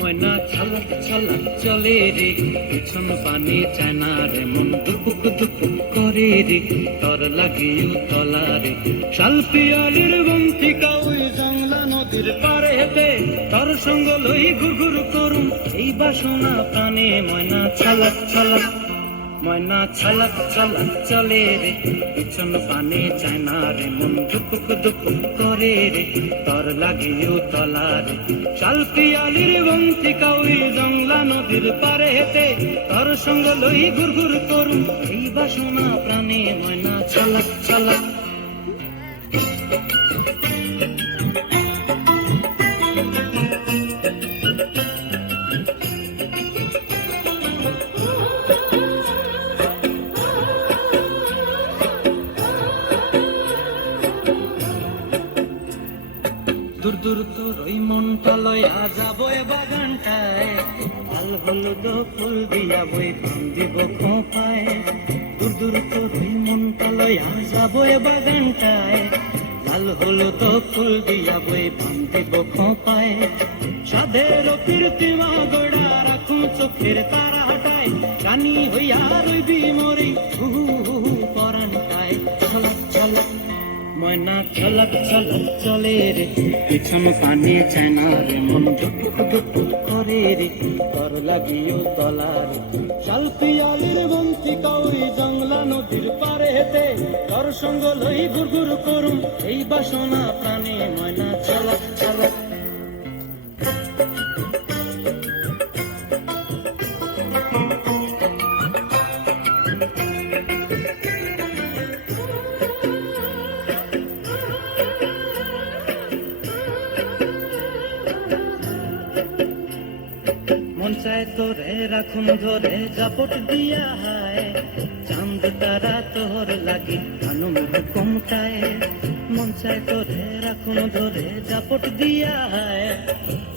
ময়না ছালাক ছালাক চলে রে, পিছন পানে চায় না রে, মন দুপুক দুপুক করে রে, তর লাগিও তলা রে। শাল পিয়ালির বন্তিকা ওই জংলা নদীর পারে হেতে, তর সঙ্গ লই ঘুরঘুর করুম এই বাসনা প্রাণে। ময়না ছালাক ছালাক, ময়না ছালাক ছালাক চলে রে, পিছন পানে চায় না রে, মন দুপুক দুপুক করে রে, তর লাগিও তলা রে। শাল পিয়ালির বন্তিকা ওই জংলা নদীর পারে হেতে, তর সঙ্গ লই ঘুরঘুর করুম এই বাসনা প্রাণে। ময়না ছালাক ছালাক। দূর দূর তোর ওই মনটা লয়া যাবো এ বাগানটায়, লাল হলুদ ফুল দিয়া বই পান দিব খোঁপায়। দূর দূর তোর ওই মনটা লয়া যাবো এ বাগানটায়, লাল হলুদ ফুল দিয়া বই পান দিব খোঁপায়। সাধের কীর্তিমা গোড়া রাখুন চোখের তারা হাটায়, কানি হইয়া রইবি মরি হুহু হুহু পরানটায়। ছলক ছলক ময়না ছলক ছলক চলে রে, পিছন পানে চায় না রে, মন দুপুক দুপুক করে রে, তর লাগিও তলা রে। শাল পিয়ালির বন্তিকা ওই জংলা নদীর পারে হেতে, তর সঙ্গ লই ঘুরঘুর করুম এই বাসনা প্রাণে। ময়না ছলক ছলক। মন চায় তোরে রাখুন ধরে জাপট দিয়া হায়, চাঁদ তারা তোর লাগি আনুম হুকুমটায়। মন চায় তোরে রাখুন ধরে জাপট দিয়া হায়,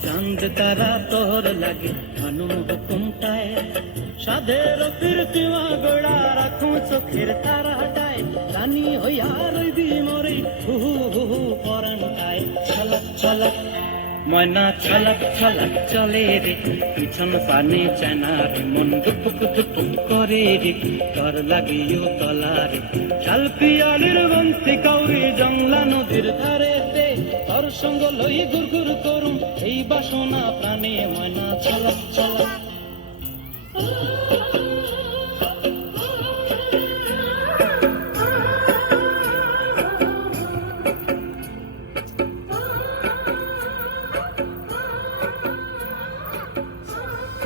চাঁদ তারা তোর লাগি আনুম হুকুমটায়। সাধের কীর্তিমা গোড়া রাখুন চোখের তারা হাটায়, রানী হইয়া রইবি মরে হুহু হুহু পরানটায়। ছলক ছলক ময়না ছলক ছলক চলে রে, পিছন পানে চায় না রে, মন দুপুক দুপুক করে রে, তর লাগিও তলা রে। শাল পিয়ালির বন্তিকা ওই জংলা নদীর ধারেতে, তর সঙ্গ লই ঘুরঘুর করুম এই বাসনা প্রাণে। ময়না ছলক ছলক।